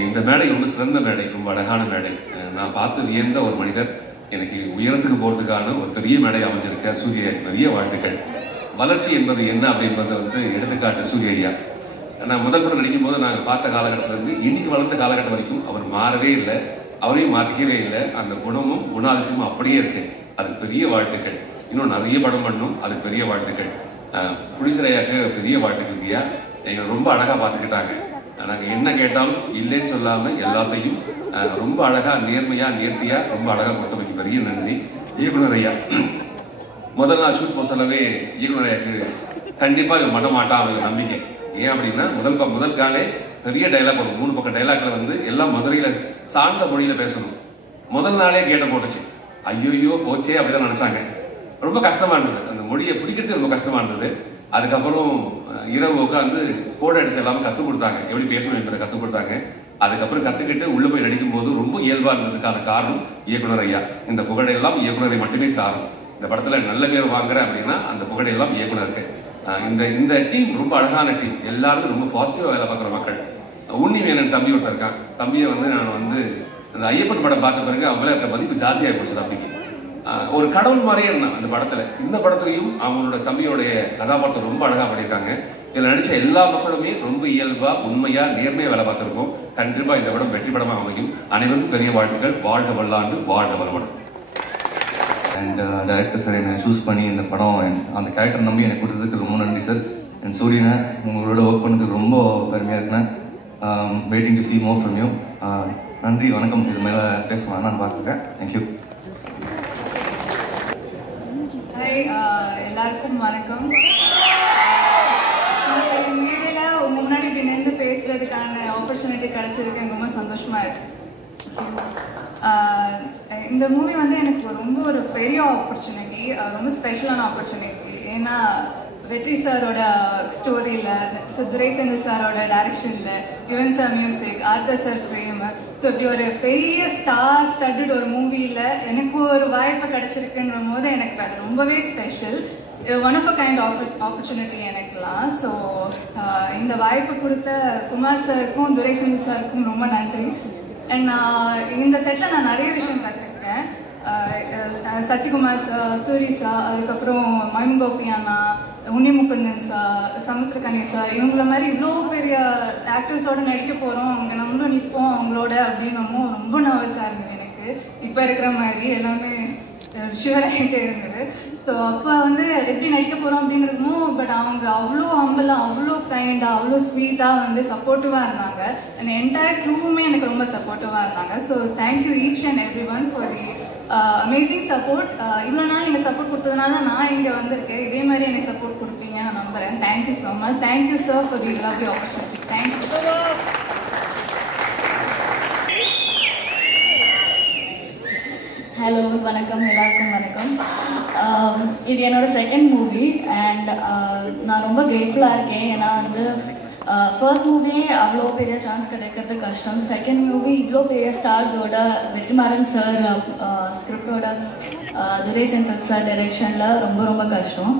இந்த மேடை ரொம்ப சிறந்த மேடை, ரொம்ப அழகான மேடை. நான் பார்த்து வியந்த ஒரு மனிதர் எனக்கு உயரத்துக்கு போகிறதுக்கான ஒரு பெரிய மேடை அமைஞ்சிருக்க சூரிய பெரிய வாழ்த்துக்கள். வளர்ச்சி என்பது என்ன அப்படின்றத எடுத்துக்காட்டு சூரிய ஐயா. நான் முதல் படம் நடிக்கும் போது நாங்கள் பார்த்த காலகட்டத்திலிருந்து இன்னைக்கு வளர்ந்த காலகட்டம் வரைக்கும் அவர் மாறவே இல்லை, அவரையும் மாற்றிக்கவே இல்லை. அந்த குணமும் குணாதிசயமும் அப்படியே இருக்கு. அதுக்கு பெரிய வாழ்த்துக்கள். இன்னும் நிறைய படம் பண்ணணும், அதுக்கு பெரிய வாழ்த்துக்கள். புலிசரையாக்கு பெரிய வாழ்த்துக்கள் ஐயா. எங்களை ரொம்ப அழகாக பார்த்துக்கிட்டாங்க. நாங்கள் என்ன கேட்டாலும் இல்லைன்னு சொல்லாமல் எல்லாத்தையும் ரொம்ப அழகாக நேர்மையாக நேர்த்தியாக ரொம்ப அழகாக கொடுத்தமைக்கு பெரிய நன்றி. இயக்குனர் ஐயா முதல் நாள் ஷூட் போக சொல்லவே இயக்குனர் ஐயாக்கு கண்டிப்பாக இவன் மட மாட்டான் அவங்க நம்பிக்கை. ஏன் அப்படின்னா முதல் காலே பெரிய டைலாக் வரும். 3 பக்கம் டைலாக்ல எல்லாம் மதுரையில் சார்ந்த மொழியில் பேசணும். முதல் நாளே கேட்ட போட்டுச்சு. ஐயோ போச்சே அப்படிதான் நினைச்சாங்க. ரொம்ப கஷ்டமா இருந்தது, அந்த மொழியை பிடிக்கிறது ரொம்ப கஷ்டமா இருந்தது. அதுக்கப்புறம் இரவு உட்காந்து கோடை அடிச்சு எல்லாமே கற்றுக் கொடுத்தாங்க, எப்படி பேசணும் என்பதை கற்றுக் கொடுத்தாங்க. அதுக்கப்புறம் கற்றுக்கிட்டு உள்ளே போய் நடிக்கும் போது ரொம்ப இயல்பாக இருந்ததுக்கான காரணம் இயக்குனர் ஐயா. இந்த புகழையெல்லாம் இயக்குனரை மட்டுமே சாரும். இந்த படத்தில் நல்ல பேர் வாங்குறேன் அப்படின்னா அந்த புகழையெல்லாம் இயக்குனருக்கு. இந்த டீம் ரொம்ப அழகான டீம். எல்லாருமே ரொம்ப பாசிட்டிவாக வேலை பார்க்குற மக்கள். உன்னிவேணன் தம்பி ஒருத்தர் இருக்கான். தம்பியை நான் அந்த ஐயப்பன் படம் பார்த்த பிறகு அவங்களே இருக்க மதிப்பு ஜாஸ்தியாக போச்சு. தம்பிக்கு ஒரு கடவுள் மாதிரியே இருந்தான் அந்த படத்தில். இந்த படத்துலையும் அவங்களோட தம்பியோடைய கதாபாத்திரம் ரொம்ப அழகாக பண்ணியிருக்காங்க. இதில் நடித்த எல்லா மக்களுமே ரொம்ப இயல்பாக உண்மையாக நேர்மையாக வேலை பார்த்துருக்கோம். கண்டிப்பாக இந்த படம் வெற்றி படமாக அமையும். அனைவருக்கும் பெரிய வாழ்த்துக்கள். வாழ்க வல்லாண்டு, வாழ்க வளமுடன். அண்ட் டைரக்டர் சார் என்னை சூஸ் பண்ணி இந்த படம் அந்த கேரக்டர் நம்பி எனக்கு கொடுத்ததுக்கு ரொம்ப நன்றி சார். அண்ட் சூரியனை உங்களோட ஒர்க் பண்ணதுக்கு ரொம்ப பெருமையாக இருக்கேன். Waiting to see more from you. நன்றி, வணக்கம். இது மேலே பேசலாம் நான் பார்த்துருக்கேன். தேங்க்யூ. எல்லாருக்கும் வணக்கம். மீடியாவில் உங்க முன்னாடி இப்படி நின்று பேசுறதுக்கான ஆப்பர்ச்சுனிட்டி கிடைச்சதுக்கு எனக்கு ரொம்ப சந்தோஷமா இருக்கு. இந்த மூவி எனக்கு ரொம்ப ஒரு பெரிய ஆப்பர்ச்சுனிட்டி, ரொம்ப ஸ்பெஷலான ஆப்பர்ச்சுனிட்டி. ஏன்னா வெற்றி சாரோட ஸ்டோரியில், துரைசேந்தர் சாரோட டைரக்ஷனில், Yuvan sir music, author sir frame, so இப்படி ஒரு பெரிய ஸ்டார் ஸ்டட்டட் ஒரு மூவியில் எனக்கு ஒரு வாய்ப்பு கிடைச்சிருக்குன்ற போது எனக்கு அது ரொம்பவே special. One of a kind opportunity எனக்குலாம். ஸோ இந்த வாய்ப்பு கொடுத்த குமார் சாருக்கும் துரைசேந்தர் சாருக்கும் ரொம்ப நன்றி. அண்ட் இந்த செட்டில் நான் நிறைய விஷயம் கற்றுக்கிட்டேன். சசிகுமார் சார், சூரி சார், அதுக்கப்புறம் மயங்கோபி அண்ணா, உன்னிமுகுந்தன் சார், சமுத்திரகனி சார், இவங்கள மாதிரி இவ்வளோ பெரிய ஆக்டர்ஸோடு நடிக்க போகிறோம், அங்கே நம்மளும் நிற்போம் அவங்களோட அப்படின்னமோ ரொம்ப நர்வஸாக இருந்தது எனக்கு. இப்போ இருக்கிற மாதிரி எல்லாமே ஷுவர் ஆகிட்டே இருந்தது. ஸோ அப்போ எப்படி நடிக்க போகிறோம் அப்படின்னு இருக்குமோ, பட் அவங்க அவ்வளோ ஹம்பிளாக, அவ்வளோ கைண்டாக, அவ்வளோ ஸ்வீட்டாக சப்போர்ட்டிவாக இருந்தாங்க. அண்ட் என்டையர் க்ரூவுமே எனக்கு ரொம்ப சப்போர்ட்டிவாக இருந்தாங்க. So thank you each and every one for the amazing support. இவ்வளோ நாள் நீங்கள் சப்போர்ட் கொடுத்ததுனால நான் இங்கே வந்திருக்கேன். இதே மாதிரி எனக்கு சப்போர்ட் கொடுப்பீங்க நான் நம்புகிறேன். Thank you so much. Thank you sir for the lovely opportunity. Thank you. Hello, வணக்கம். எல்லாருக்கும் வணக்கம். இது என்னோட செகண்ட் மூவி அண்ட் நான் ரொம்ப கிரேட்ஃபுல்லாக இருக்கேன். ஏன்னா ஃபர்ஸ்ட் மூவி அவ்வளோ பெரிய சான்ஸ் கிடைக்கிறது கஷ்டம். செகண்ட் மூவி இவ்வளோ பெரிய ஸ்டார்ஸோட, வெற்றிமாறன் சார் ஸ்கிரிப்டோட, துரைசேந்தர் சார் டைரெக்ஷனில் ரொம்ப ரொம்ப கஷ்டம்.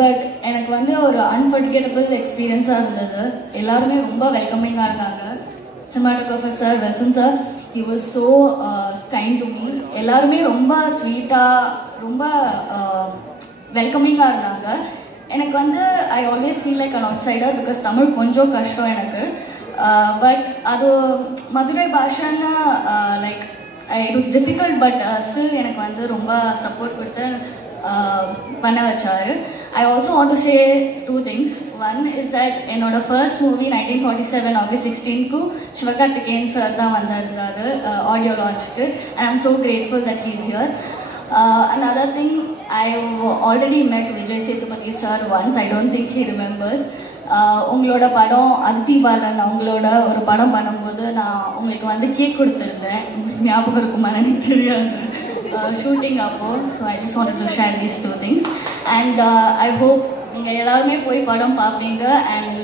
பட் எனக்கு ஒரு அன்ஃபர்கெட்டபிள் எக்ஸ்பீரியன்ஸாக இருந்தது. எல்லாருமே ரொம்ப வெல்கமிங்காக இருந்தாங்க. Cinematographer sir, Welson sir, he was so kind to me. எல்லாருமே ரொம்ப ஸ்வீட்டாக, ரொம்ப வெல்கமிங்காக இருந்தாங்க. எனக்கு I always feel like an outsider because Tamil கொஞ்சம் கஷ்டம் எனக்கு. பட் அது மதுரை பாஷைன்னு like it was difficult. But still எனக்கு ரொம்ப சப்போர்ட் கொடுத்து பண்ண வச்சாரு. I also want to say 2 things. One is that என்னோட ஃபர்ஸ்ட் மூவி 1947 August 16க்கு சிவகார்த்திகேயன் சார் தான் வந்திருந்தாரு ஆடியோ லான்ச்சுக்கு. And I am so grateful that he is here. Another thing, I've already met Vijay Sethupathi sir once. I don't think he remembers. உங்களோட படம் அதித்தி பாலன் அவங்களோட ஒரு படம் பண்ணும்போது நான் உங்களுக்கு கேக் கொடுத்துருந்தேன். உங்களுக்கு ஞாபகம் இருக்குமான்னு எனக்கு தெரியாது, ஷூட்டிங் அப்போ. So I just wanted to share these 2 things. And I hope நீங்கள் எல்லாருமே போய் படம் பார்ப்பீங்க. அண்ட்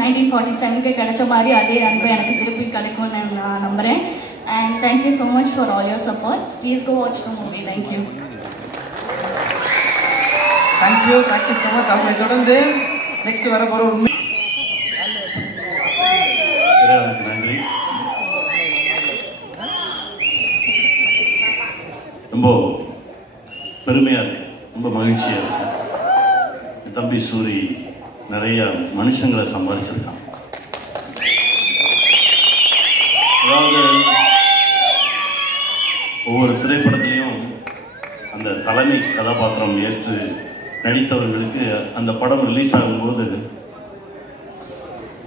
1947க்கு கிடைச்ச மாதிரி அதே அன்பு எனக்கு திருப்பி கிடைக்கும்னு நான் நம்புகிறேன். And thank you so much for all your support. Please go watch the movie. Thank you. Thank you so much. அவங்களை தொடர்ந்து நெக்ஸ்ட் வர போற இறைவனுக்கு நன்றி. ரொம்ப பெருமையாக இருக்கு, ரொம்ப மகிழ்ச்சியாக இருக்கு. என் தம்பி சூரி நிறைய மனுஷங்களை சம்பாதிச்சிருக்கான். அதாவது ஒவ்வொரு திரைப்படத்திலையும் அந்த தலைமை கதாபாத்திரம் ஏற்று நடித்தவர்களுக்கு அந்த படம் ரிலீஸ் ஆகும்போது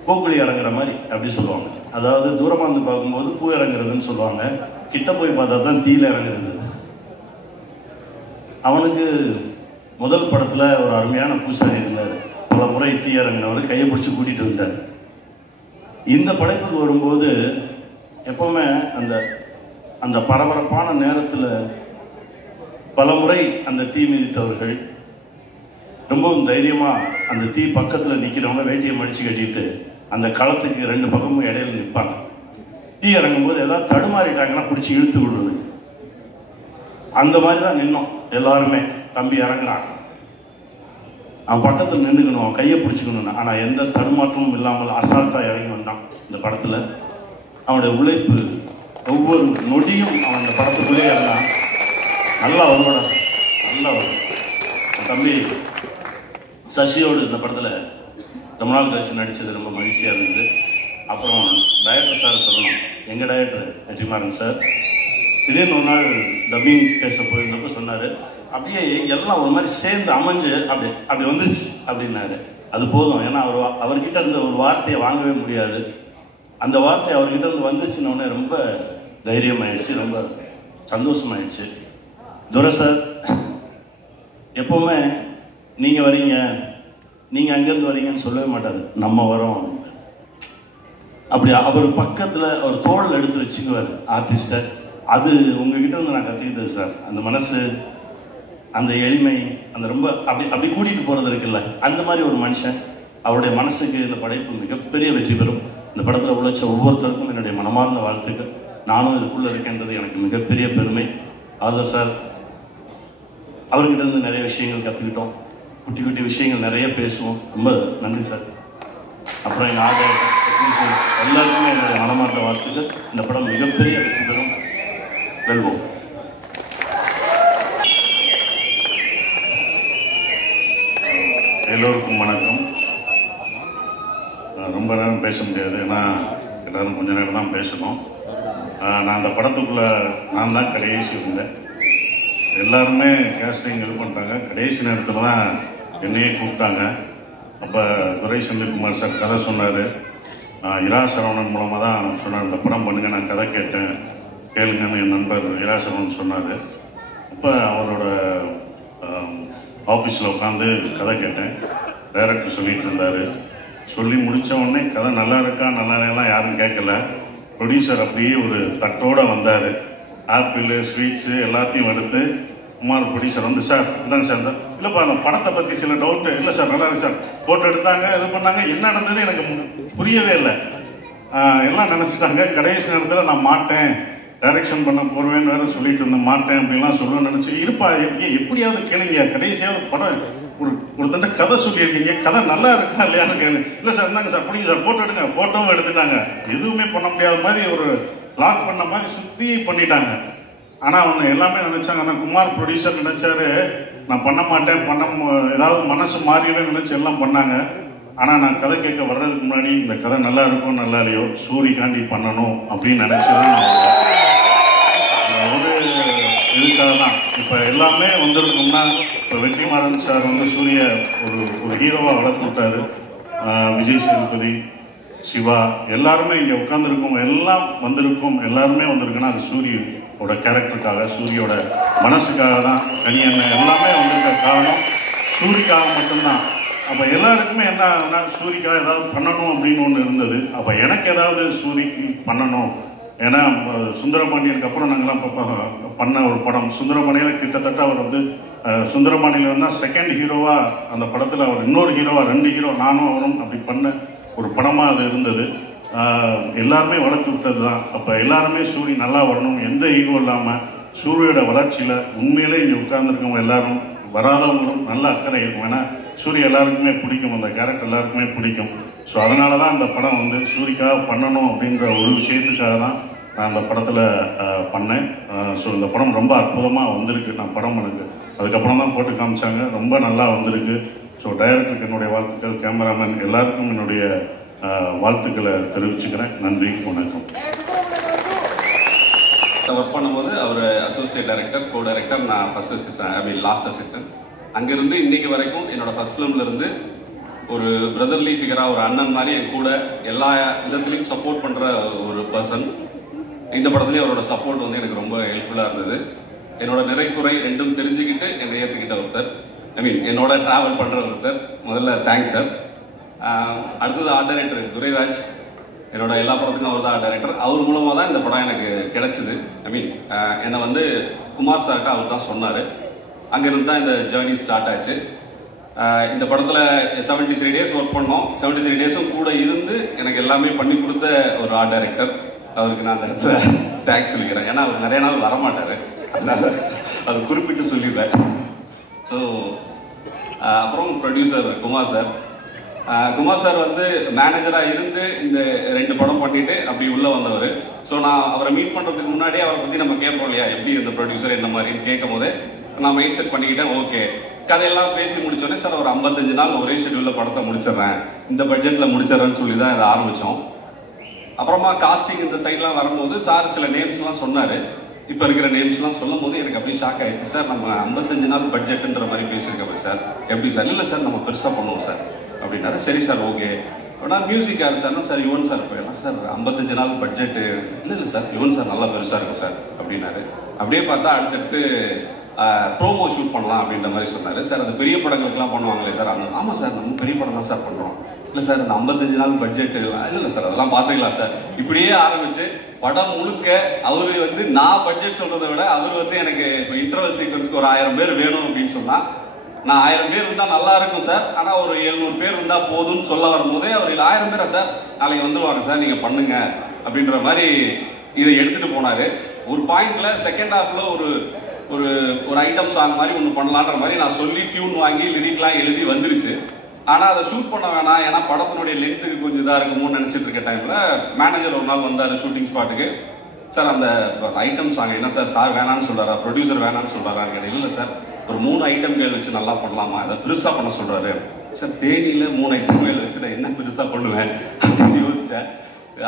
பூக்குழி இறங்குற மாதிரி அப்படி சொல்லுவாங்க. அதாவது தூரமாக வந்து பார்க்கும்போது பூ இறங்குறதுன்னு சொல்லுவாங்க, கிட்ட போய் பார்த்தா தான் தீயில இறங்குறது. அவனுக்கு முதல் படத்தில் ஒரு அருமையான பூசாரி இருந்தார், பல முறை தீ இறங்கினவர் கையை பிடிச்சி கூட்டிகிட்டு வந்தார். இந்த படைப்புக்கு வரும்போது எப்பவுமே அந்த அந்த பரபரப்பான நேரத்தில் பல முறை அந்த தீ மிதித்தவர்கள் ரொம்பவும் தைரியமாக அந்த தீ பக்கத்தில் நிற்கிறவங்க வேட்டியை மடித்து கட்டிட்டு அந்த களத்துக்கு ரெண்டு பக்கமும் இடையில நிற்பாங்க. தீ இறங்கும்போது ஏதாவது தடுமாறிட்டாங்கன்னா பிடிச்சி இழுத்து விடுறது. அந்த மாதிரி தான் நின்னோம் எல்லாருமே. தம்பி இறங்குறான், அவன் பக்கத்தில் நின்றுக்கணும், அவன் கையை பிடிச்சிக்கணும்னு. ஆனால் எந்த தடுமாற்றமும் இல்லாமல் அசால்ட்டாக இறங்கி வந்தான். இந்த படத்தில் அவனுடைய உழைப்பு ஒவ்வொரு நொடியும் அவன் இந்த படத்துக்குள்ளே இருந்தான். நல்லா வருவாடா, நல்லா வரும். தம்பி சசியோடு இந்த படத்தில் ரொம்ப நாள் கழிச்சு நடித்தது ரொம்ப மகிழ்ச்சியாக இருந்தது. அப்புறம் டைரக்டர் சார் சொல்லணும், எங்கள் டைரக்டர் வெற்றிமாறன் சார் திடீர்னு ஒரு நாள் டப்பிங் பேச போயிருந்தப்போ சொன்னார், அப்படியே எல்லாம் ஒரு மாதிரி சேர்ந்து அமைஞ்சு அப்படி வந்துருச்சு அப்படின்னாரு. அது போதும், ஏன்னா அவர்கிட்ட இருந்த ஒரு வார்த்தையை வாங்கவே முடியாது. அந்த வார்த்தை அவர்கிட்ட இருந்து வந்துச்சுன்னொடனே ரொம்ப தைரியமாயிடுச்சு, ரொம்ப சந்தோஷமாயிடுச்சு. துரை சார் எப்போவுமே நீங்கள் வரீங்க, நீங்கள் அங்கேருந்து வரீங்கன்னு சொல்லவே மாட்டார், நம்ம வரோம். அப்படி அவர் பக்கத்தில் அவர் தோளில் எடுத்து வச்சுக்குவார் ஆர்டிஸ்ட்டை. அது உங்ககிட்ட இருந்து நான் கற்றுக்கிட்டது சார். அந்த மனசு, அந்த எளிமை, அந்த ரொம்ப அப்படி கூட்டிகிட்டு போகிறது இருக்குல்ல, அந்த மாதிரி ஒரு மனுஷன். அவருடைய மனசுக்கு இந்த படைப்பு மிகப்பெரிய வெற்றி பெறும். இந்த படத்தில் உழைச்ச ஒவ்வொருத்தருக்கும் என்னுடைய மனமார்ந்த வாழ்த்துக்கள். நானும் இதுக்குள்ளே இருக்கேன்றது எனக்கு மிகப்பெரிய பெருமை. அதான் சார், அவர்கிட்ட இருந்து நிறைய விஷயங்கள் கற்றுக்கிட்டோம். குட்டி குட்டி விஷயங்கள் நிறைய பேசுவோம். ரொம்ப நன்றி சார். அப்புறம் எங்கள் ஆர்டர் டெக்னீஷியன்ஸ் எல்லாருக்குமே என்னுடைய மனமார்ந்த வாழ்த்துக்கள். இந்த படம் மிகப்பெரிய வெற்றி பெறும். வெல்வோம். எல்லோருக்கும் வணக்கம். ரொம்ப நேரம் பேச முடியாது, ஏன்னா எல்லோரும் கொஞ்ச நேரம் தான் பேசணும். நான் அந்த படத்துக்குள்ளே நான் தான் கடைசி இருந்தேன். எல்லாருமே கேஸ்டிங் இது பண்ணுறாங்க. கடைசி நேரத்தில் தான் என்னையே கூப்பிட்டாங்க. அப்போ துரை செந்தில்குமார் சார் கதை சொன்னார். இரா சரவணன் மூலமாக தான் சொன்னார், இந்த படம் பண்ணுங்க, நான் கதை கேட்டேன், கேளுங்கன்னு என் நண்பர் இரா சரவணன் சொன்னார். அப்போ அவரோட ஆஃபீஸில் உட்காந்து கதை கேட்டேன். டைரக்டர் சொல்லிகிட்டு இருந்தார். சொல்லி முடித்த உடனே கதை நல்லா இருக்கா நல்லா இல்லைலாம் யாரும் கேட்கல. ப்ரொடியூசர் அப்படியே ஒரு தட்டோடு வந்தார். ஆப்பிள் ஸ்வீட்ஸு எல்லாத்தையும் எடுத்து குமார் ப்ரொடியூசர் வந்து, சார் இந்தாங்க சார், இல்லைப்பா அந்த படத்தை பற்றி சில டவுட்டு, இல்லை சார் நல்லா இருக்கு சார், ஃபோட்டோ எடுத்தாங்க, இது பண்ணாங்க, என்ன நடந்ததுன்னு எனக்கு புரியவே இல்லை. எல்லாம் நினச்சிட்டாங்க. கடைசி நேரத்தில் நான் மாட்டேன், டைரக்ஷன் பண்ண போடுவேன்னு வேறு சொல்லிட்டு இருந்தேன், மாட்டேன் அப்படின்லாம் சொல்லுவேன்னு நினச்சி, இருப்பா எப்படியாவது கேளுங்க, கடைசியாவது படம் ஒரு தண்டை கதை சொல்லியிருக்கீங்க, கதை நல்லா இருக்கா இல்லையான்னு கேளு. இல்லை சார் இருந்தாங்க சார், பிடிங்க சார், ஃபோட்டோ எடுங்க. ஃபோட்டோவும் எடுத்துட்டாங்க. எதுவுமே பண்ண முடியாத மாதிரி ஒரு லாக் பண்ண மாதிரி சுற்றி பண்ணிட்டாங்க. ஆனால் அவங்க எல்லாமே நினச்சாங்க. ஆனால் குமார் ப்ரொடியூசர் நினச்சாரு, நான் பண்ண மாட்டேன், ஏதாவது மனசு மாறிடுன்னு நினச்சி எல்லாம் பண்ணாங்க. ஆனால் நான் கதை கேட்க வர்றதுக்கு முன்னாடி இந்த கதை நல்லா இருக்கும் நல்லா இல்லையோ சூரிக்காண்டி பண்ணணும் அப்படின்னு நினச்சி தான் ஒரு இதுக்காக தான் இப்போ எல்லாமே வந்திருக்கோம்னா, இப்போ வெற்றிமாறன் சார் வந்து சூரிய ஒரு ஹீரோவாக வளர்த்து விட்டாரு. விஜய் சேதுபதி, சிவா எல்லாருமே இங்கே உட்காந்துருக்கோம், எல்லாம் வந்திருக்கோம், எல்லாருமே வந்திருக்குன்னா அது சூரியோட கேரக்டருக்காக, சூரியோட மனசுக்காக தான். கனியண்ணன் எல்லாமே வந்திருக்க காரணம் சூரிக்காக மட்டும்தான். அப்போ எல்லாருக்குமே என்ன ஆகுனா, சூரிக்காக ஏதாவது பண்ணணும் அப்படின்னு ஒன்று இருந்தது. அப்போ எனக்கு ஏதாவது சூரிக்கு பண்ணணும். ஏன்னா சுந்தரபாண்டியனுக்கு அப்புறம் நாங்கள்லாம் பண்ண ஒரு படம் சுந்தரபாண்டியன், கிட்டத்தட்ட அவர் வந்து சுந்தரபாண்டியில் இருந்தால் செகண்ட் ஹீரோவாக அந்த படத்தில் அவர் இன்னொரு ஹீரோவாக 2 ஹீரோ நானும் அவரும் அப்படி பண்ண ஒரு படமாக அது இருந்தது. எல்லாருமே வளர்த்து விட்டது தான். அப்போ எல்லாருமே சூரி நல்லா வரணும், எந்த ஈகோ இல்லாமல் சூரியோட வளர்ச்சியில் உண்மையிலே இங்கே உட்கார்ந்துருக்கவங்க எல்லாரும் வராதவங்களும் நல்ல அக்கறை இருக்கும். ஏன்னா சூரிய எல்லாருக்குமே பிடிக்கும், அந்த கேரக்டர் எல்லாருக்குமே பிடிக்கும். ஸோ அதனால தான் இந்த படம் வந்து சூரிக்காக பண்ணணும் அப்படின்ற ஒரு விஷயத்துக்காக தான் நான் அந்த படத்தில் பண்ணேன். ஸோ இந்த படம் ரொம்ப அற்புதமாக வந்திருக்கு. நான் படம் எனக்கு அதுக்கப்புறம் தான் போட்டு காமிச்சாங்க, ரொம்ப நல்லா வந்திருக்கு. ஸோ டைரக்டருக்கு என்னுடைய வாழ்த்துக்கள், கேமராமேன் எல்லாருக்கும் என்னுடைய வாழ்த்துக்களை தெரிவிச்சுக்கிறேன். நன்றி, வணக்கம். ஒர்க் பண்ணும்போது அவர் அசோசியேட் டைரக்டர், கோ டைரக்டர், நான் ஃபர்ஸ்ட் அசிஸ்டன்ட், லாஸ்ட் அசிஸ்டன்ட். அங்கேருந்து இன்னைக்கு வரைக்கும் என்னோட ஃபர்ஸ்ட் ஃபிலிம்ல இருந்து ஒரு பிரதர்லி ஃபிகராக, ஒரு அண்ணன் மாதிரி என் கூட எல்லா விதத்துலையும் சப்போர்ட் பண்ணுற ஒரு பர்சன். இந்த படத்துலேயும் அவரோட சப்போர்ட் வந்து எனக்கு ரொம்ப ஹெல்ப்ஃபுல்லாக இருந்தது. என்னோட நிறைக்குறை ரெண்டும் தெரிஞ்சுக்கிட்டு என்னை ஏற்றுக்கிட்ட ஒருத்தர், என்னோட ட்ராவல் பண்ணுற ஒருத்தர். முதல்ல தேங்க்ஸ் சார். அடுத்தது ஆர்ட் டைரக்டர் துரைராஜ். என்னோட எல்லா படத்துக்கும் அவர் தான் டைரக்டர். அவர் மூலமாக தான் இந்த படம் எனக்கு கிடைச்சிது. என்னை வந்து குமார் சார்கிட்ட அவர் தான் சொன்னார். அங்கேருந்து தான் இந்த ஜேர்னி ஸ்டார்ட் ஆச்சு. இந்த படத்தில் 73 days ஒர்க் பண்ணோம். 73 days கூட இருந்து எனக்கு எல்லாமே பண்ணி கொடுத்த ஒரு ஆர்ட் டைரக்டர். அவருக்கு நான் அந்த இடத்துல தேங்க்ஸ் சொல்லிக்கிறேன். ஏன்னா அவர் நிறைய நாள் வரமாட்டார், அதனால அது குறிப்பிட்டு சொல்லிடுறேன். ஸோ அப்புறம் producer Kumar sir. Kumar sir வந்து மேனேஜராக இருந்து இந்த 2 படம் பண்ணிட்டு அப்படி உள்ள வந்தவர். ஸோ நான் அவரை மீட் பண்ணுறதுக்கு முன்னாடியே அவரை பற்றி நம்ம கேட்போம் இல்லையா, எப்படி இந்த ப்ரொடியூசர் என்ன மாதிரின்னு கேட்கும் போதே நான் மைண்ட் செட் பண்ணிக்கிட்டேன். ஓகே, கதையெல்லாம் பேசி முடிச்சோடனே சார் ஒரு 55 நாள் ஒரே ஷெட்யூலில் படத்தை முடிச்சிடுறேன், இந்த பட்ஜெட்டில் முடிச்சிடறேன்னு சொல்லி தான் இதை ஆரம்பித்தோம். அப்புறமா காஸ்டிங் இந்த சைட்லாம் வரும்போது சார் சில நேம்ஸ்லாம் சொன்னார். இப்போ இருக்கிற நேம்ஸ்லாம் சொல்லும் போது எனக்கு அப்படியே ஷாக் ஆயிடுச்சு. சார் நம்ம 55 நாள் பட்ஜெட்டுன்ற மாதிரி பேசியிருக்கோம் சார், எப்படி சார்? இல்லை சார் நம்ம பெருசாக பண்ணுவோம் சார் அப்படின்னாரு. சரி சார், ஓகே. அப்படின்னா மியூசிக் யார் சார்னா சார் யுவன் சார் போயிடலாம் சார், 55 நாள் பட்ஜெட்டு. இல்லை சார், யுவன் சார் நல்லா பெருசாக இருக்கும் சார் அப்படின்னாரு. அப்படியே பார்த்தா அடுத்தடுத்து ப்ரோமோ ஷூட் பண்ணலாம் அப்படின்ற மாதிரி சொன்னார். சார் அந்த பெரிய படங்களுக்குலாம் பண்ணுவாங்களே சார், ஆமாம் சார் நம்ம பெரிய படம் தான் சார் பண்ணுறோம். இல்லை சார் அந்த 55 நாள் பட்ஜெட்டு இல்லை சார் அதெல்லாம் பார்த்துக்கலாம் சார். இப்படியே ஆரம்பிச்சு படம் முழுக்க அவர் வந்து நான் பட்ஜெட் சொல்றதை விட அவர் வந்து எனக்கு இப்போ இன்டர்வல் சீக்வன்ஸ்க்கு ஒரு 1000 பேர் வேணும் அப்படின்னு சொன்னால் நான் 1000 பேர் இருந்தால் நல்லா இருக்கும் சார், ஆனால் ஒரு 700 பேர் இருந்தால் போதும்னு சொல்ல வரும்போதே அவர் 1000 பேரா சார், நாளைக்கு வந்துடுவாங்க சார், நீங்கள் பண்ணுங்க அப்படின்ற மாதிரி இதை எடுத்துட்டு போனார். ஒரு பாயிண்ட்ல செகண்ட் ஹாஃப்ல ஒரு ஒரு ஒரு ஐட்டம் சாங் மாதிரி ஒன்று பண்ணலான்ற மாதிரி நான் சொல்லி டியூன் வாங்கி லிரிக்லாம் எழுதி வந்துருச்சு. ஆனால் அதை ஷூட் பண்ண வேணாம், ஏன்னா படத்தினுடைய லென்த்துக்கு கொஞ்சம் இதாக இருக்குமோன்னு நினச்சிட்டு இருக்க டைமில் மேனேஜர் ஒரு நாள் வந்தார் ஷூட்டிங் ஸ்பாட்டுக்கு. சார் அந்த ஐட்டம் சாங் என்ன சார், சார் வேணான்னு சொல்கிறாரா, ப்ரொடியூசர் வேணான்னு சொல்கிறாரான்னு கேட்டேன். இல்லை சார் ஒரு 3 ஐட்டம்கள் வச்சு நல்லா பண்ணலாமா, அதை பெருசாக பண்ண சொல்கிறாரு. சார் தேனியில் 3 ஐட்டம்கள் வச்சு நான் என்ன பெருசாக பண்ணுவேன் அப்படின்னு யோசித்தேன்.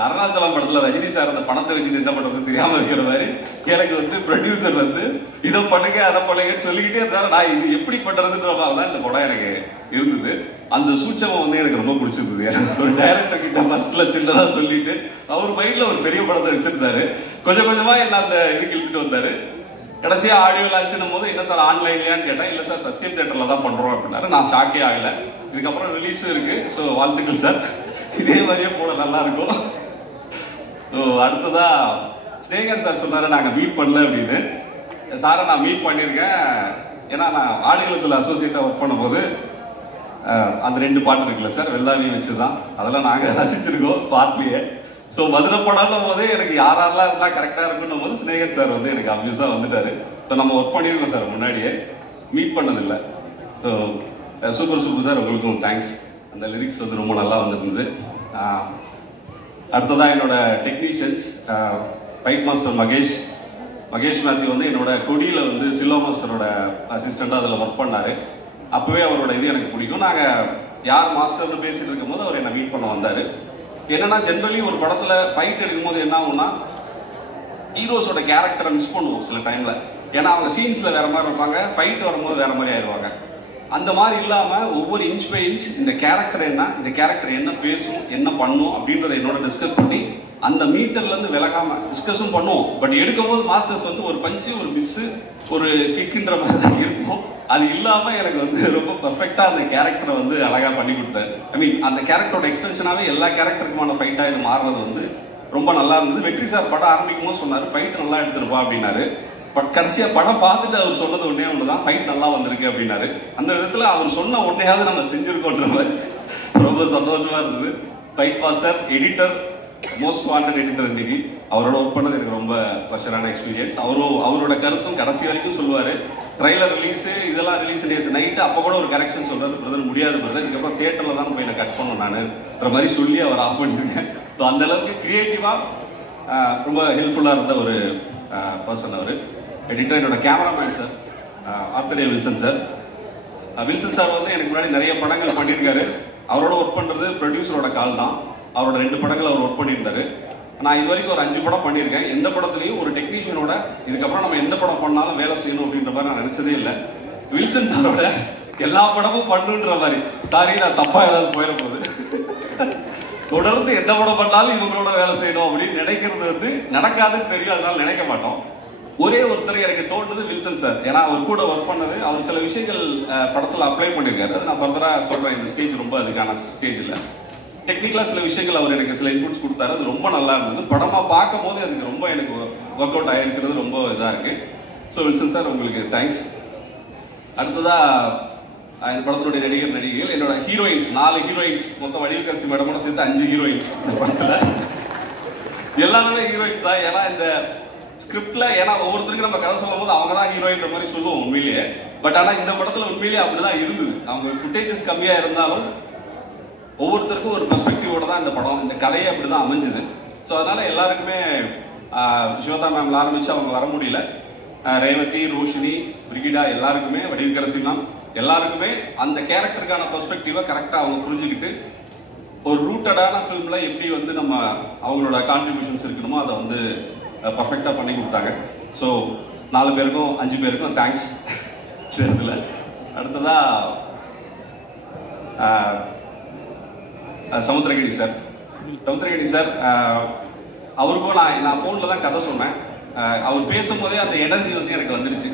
அருணாச்சலம் படத்தில் ரஜினி சார் அந்த பணத்தை வச்சுட்டு என்ன பண்ணுறது தெரியாமல் இருக்கிற மாதிரி எனக்கு வந்து ப்ரொடியூசர் வந்து இதை பண்ணுங்க அதை பண்ணுங்கன்னு சொல்லிக்கிட்டே இருந்தாலும் நான் இது எப்படி பண்ணுறதுன்ற மாதிரி தான் இந்த படம் எனக்கு இருந்தது. அந்த சூட்சமம் வந்து எனக்கு ரொம்ப பிடிச்சிருந்தது. எனக்கு ஒரு டைரக்டர் கிட்ட ஃபர்ஸ்ட்ல சின்னதாக சொல்லிட்டு அவர் மைண்டில் ஒரு பெரிய படத்தை வச்சிருந்தாரு. கொஞ்சம் கொஞ்சமாக என்ன அந்த இதுக்கு இழுத்துட்டு வந்தாரு. கடைசியாக ஆடியோ லான்ச்சுன்னும் போது என்ன சார் ஆன்லைன்லையான்னு கேட்டேன். இல்லை சார் சத்யம் தியேட்டரில் தான் பண்ணுறோம் அப்படின்னாரு. நான் ஷாக்கே ஆகலை. இதுக்கப்புறம் ரிலீஸ் இருக்கு, ஸோ வாழ்த்துக்கள் சார், இதே மாதிரியே போட நல்லா இருக்கும். ஸோ அடுத்ததா ஸ்னேகன் சார் சொன்னாரு நாங்கள் மீட் பண்ணல அப்படின்னு. சாரை நான் மீட் பண்ணியிருக்கேன். ஏன்னா நான் ஆடுகளத்தில் அசோசியேட்டாக ஒர்க் பண்ணும்போது அந்த 2 பாட்டு இருக்குல்ல சார், வெள்ளாவி வச்சு தான் அதெல்லாம் நாங்கள் ரசிச்சிருக்கோம் ஸ்பாட்லேயே. ஸோ மதுரை படம் போதே எனக்கு யாரெல்லாம் இருந்தால் கரெக்டாக இருக்குன்னும் போது ஸ்னேகன் சார் வந்து எனக்கு அப்யூஸாக வந்துட்டாரு. ஸோ நம்ம ஒர்க் பண்ணியிருக்கோம் சார், முன்னாடியே மீட் பண்ணதில்லை. ஸோ சூப்பர் சார், உங்களுக்கும் தேங்க்ஸ். அந்த லிரிக்ஸ் வந்து ரொம்ப நல்லா வந்துருந்தது. அடுத்ததான் என்னோட technicians fight master Mahesh Mathew வந்து என்னோட கொடியில் வந்து சில்வா மாஸ்டரோட அசிஸ்டண்ட்டாக அதில் ஒர்க் பண்ணார். அப்போவே அவரோட இது எனக்கு பிடிக்கும். நாங்கள் யார் மாஸ்டர்னு பேசிட்டு இருக்கும் போது அவர் என்னை மீட் பண்ண வந்தார். என்னன்னா ஜென்ரலி ஒரு படத்தில் ஃபைட் எடுக்கும்போது என்ன ஆகும்னா ஹீரோஸோட கேரக்டரை மிஸ் பண்ணுவோம் சில டைமில். ஏன்னா அவங்க சீன்ஸில் வேற மாதிரி இருப்பாங்க, ஃபைட் வரும்போது வேற மாதிரி ஆயிடுவாங்க. அந்த மாதிரி இல்லாமல் ஒவ்வொரு இன்ச் பை இன்ச் இந்த கேரக்டர் என்ன, இந்த கேரக்டர் என்ன பேசும், என்ன பண்ணும் அப்படின்றத என்னோட டிஸ்கஸ் பண்ணி அந்த மீட்டர்லேருந்து விலகாமல் டிஸ்கஸும் பண்ணுவோம். பட் எடுக்கும்போது மாஸ்டர்ஸ் வந்து ஒரு பஞ்சு, ஒரு மிஸ்ஸு, ஒரு கிக்குன்ற மாதிரி தான் இருக்கும். அது இல்லாமல் எனக்கு வந்து ரொம்ப பர்ஃபெக்டாக அந்த கேரக்டரை வந்து அழகாக பண்ணி கொடுத்தேன். அந்த கேரக்டரோட எக்ஸ்டென்ஷனாகவே எல்லா கேரக்டருக்குமான ஃபைட்டாக இது மாறுறது வந்து ரொம்ப நல்லா இருந்தது. வெற்றி சார் படம் ஆரம்பிக்கும் போது சொன்னார் ஃபைட் நல்லா எடுத்துருப்பா அப்படின்னாரு. பட் கடைசியாக படம் பார்த்துட்டு அவர் சொன்னது ஒன்று தான், ஃபைட் நல்லா வந்திருக்கு அப்படின்னாரு. அந்த விதத்தில் அவர் சொன்ன ஒன்றையாவது நம்ம செஞ்சுருக்கோன்ற மாதிரி ரொம்ப சந்தோஷமாக இருந்தது. Fight master, editor, most wanted editor இன்னைக்கு அவரோட ஒர்க் பண்ணது எனக்கு ரொம்ப ஸ்பெஷலான எக்ஸ்பீரியன்ஸ். அவரோட கருத்தும் கடைசி வரைக்கும் சொல்லுவார். ட்ரைலர் ரிலீஸு இதெல்லாம் ரிலீஸ் நேற்று நைட்டு அப்போ கூட ஒரு கரெக்ஷன் சொல்கிறார், பிரதர் முடியாது பிரதர், இதுக்கப்புறம் தேட்டரில் தான் போய் நான் கட் பண்ணணும் நானுன்ற மாதிரி சொல்லி அவர் ஆஃப் பண்ணியிருக்கேன். ஸோ அந்தளவுக்கு க்ரியேட்டிவாக ரொம்ப ஹெல்ப்ஃபுல்லாக இருந்த ஒரு பர்சன் அவர். எடிட்டர் என்னோட cameraman sir author Wilson sir. Wilson sir வந்து எனக்கு முன்னாடி நிறைய படங்கள் பண்ணியிருக்காரு. அவரோட ஒர்க் பண்ணுறது ப்ரொடியூசரோட கால் தான். அவரோட 2 படங்கள் அவர் ஒர்க் பண்ணியிருந்தாரு. நான் இது வரைக்கும் ஒரு 5 படம் பண்ணியிருக்கேன். எந்த படத்துலையும் ஒரு டெக்னீஷியனோட இதுக்கப்புறம் நம்ம எந்த படம் பண்ணாலும் வேலை செய்யணும் அப்படின்ற மாதிரி நான் நினச்சதே இல்லை. வில்சன் சாரோட எல்லா படமும் பண்ணுன்ற மாதிரி, சாரி நான் தப்பாக ஏதாவது போயிட போகுது, தொடர்ந்து எந்த படம் பண்ணாலும் இவங்களோட வேலை செய்யணும் அப்படின்னு நினைக்கிறது வந்து நடக்காதுன்னு தெரியும், அதனால நினைக்க மாட்டோம். ஒரே ஒருத்தர் எனக்கு தோன்றது வில்சன் சார். ஏன்னா அவர் கூட ஒர்க் பண்ணது, அவர் சில விஷயங்கள் படத்தில் அப்ளை பண்ணியிருக்காரு. அது நான் ஃபர்தராக சொல்கிறேன். இந்த ஸ்டேஜ் ரொம்ப அதுக்கான ஸ்டேஜ் இல்லை. டெக்னிக்கலாக சில விஷயங்கள் அவர் எனக்கு சில இன்புட்ஸ் கொடுத்தாரு. அது ரொம்ப நல்லா இருந்தது. படமாக பார்க்கும் போது அதுக்கு ரொம்ப எனக்கு ஒர்க் அவுட் ஆகிருக்கிறது ரொம்ப இதாக இருக்குது. ஸோ வில்சன் சார் உங்களுக்கு தேங்க்ஸ். அடுத்ததாக இந்த படத்தினுடைய நடிகைகள், என்னோட ஹீரோயின்ஸ் 4 ஹீரோயின்ஸ், மொத்தம் வடிவக்கரசி மேடமோட சேர்த்து 5 ஹீரோயின்ஸ் இந்த படத்தில். எல்லாருமே ஹீரோயின்ஸ் தான். ஏன்னா இந்த ஸ்கிரிப்ட்ல, ஏன்னா ஒவ்வொருத்தருக்கும் நம்ம கதை சொல்லும் போது அவங்க தான் ஹீரோயின்ற மாதிரி சொல்லுவோம் உண்மையிலேயே. பட் ஆனால் இந்த படத்தில் உண்மையிலேயே அப்படிதான் இருந்தது. அவங்க ஃபுட்டேஜஸ் கம்மியாக இருந்தாலும் ஒவ்வொருத்தருக்கும் ஒரு பெர்ஸ்பெக்டிவோட தான் இந்த படம், இந்த கதையை அப்படி தான் அமைஞ்சுது. ஸோ அதனால எல்லாருக்குமே ஸ்வேதா மேம்ல ஆரம்பிச்சு அவங்க வர முடியல, ரேவதி, ரோஷினி, பிரிகிடா எல்லாருக்குமே, வடிவக்கரசி மேம் எல்லாருக்குமே அந்த கேரக்டருக்கான பெர்ஸ்பெக்டிவை கரெக்டாக அவங்க புரிஞ்சுக்கிட்டு ஒரு ரூட்டடான ஃபிலிமில் எப்படி வந்து நம்ம அவங்களோட கான்ட்ரிபியூஷன்ஸ் இருக்கணுமோ அதை வந்து பர்ஃபெக்டாக பண்ணி கொடுத்தாங்க. ஸோ 4 பேருக்கும் 5 பேருக்கும் தேங்க்ஸ். இதில் அடுத்ததாக சமுத்திரகிரி சார் அவருக்கும் நான் ஃபோனில் தான் கதை சொன்னேன். அவர் பேசும்போதே அந்த எனர்ஜி வந்து எனக்கு வந்துருச்சு.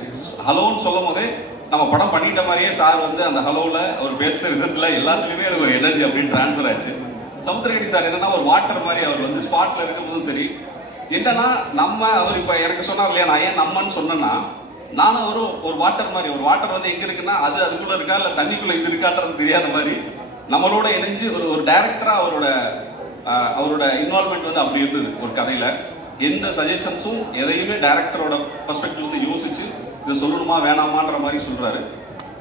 ஹலோன்னு சொல்லும் போதே நம்ம படம் பண்ணிட்ட மாதிரியே சார் வந்து அந்த ஹலோவில் அவர் பேசுகிற விதத்தில் எல்லாத்துலேயுமே எனக்கு ஒரு எனர்ஜி அப்படின்னு ட்ரான்ஸ்ஃபர் ஆச்சு. சமுத்திரகிரி சார் என்னன்னா ஒரு வாட்டர் மாதிரி, அவர் வந்து ஸ்பாட்டில் இருக்கும்போதும் சரி, என்னன்னா நம்ம அவர் இப்போ எனக்கு சொன்னார் இல்லையா, நான் ஏன் நம்மன்னு சொன்னேன்னா, நானும் ஒரு வாட்டர் மாதிரி, ஒரு வாட்டர் வந்து எங்கே இருக்குன்னா அது அதுக்குள்ளே இருக்கா இல்லை தண்ணிக்குள்ளே இது இருக்கான்றது தெரியாத மாதிரி நம்மளோட இணைஞ்சு ஒரு டைரக்டரா அவரோட இன்வால்மெண்ட் வந்து அப்படி இருந்தது ஒரு கதையில. எந்த சஜஷன்ஸும் எதையுமே டைரக்டரோட பெர்ஸ்பெக்டிவ் வந்து யோசிச்சு இதை சொல்லணுமா வேணாமான்ற மாதிரி சொல்றாரு.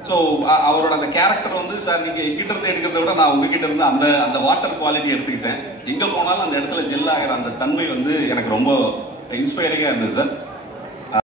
ஸோ அவரோட அந்த கேரக்டர் வந்து, சார் நீங்க எங்கிட்ட இருந்து எடுக்கிறத விட நான் உங்ககிட்ட இருந்து அந்த வாட்டர் குவாலிட்டி எடுத்துக்கிட்டேன். எங்க போனாலும் அந்த இடத்துல ஜெல் ஆகிற அந்த தன்மை வந்து எனக்கு ரொம்ப இன்ஸ்பைரிங்கா இருந்தது சார்.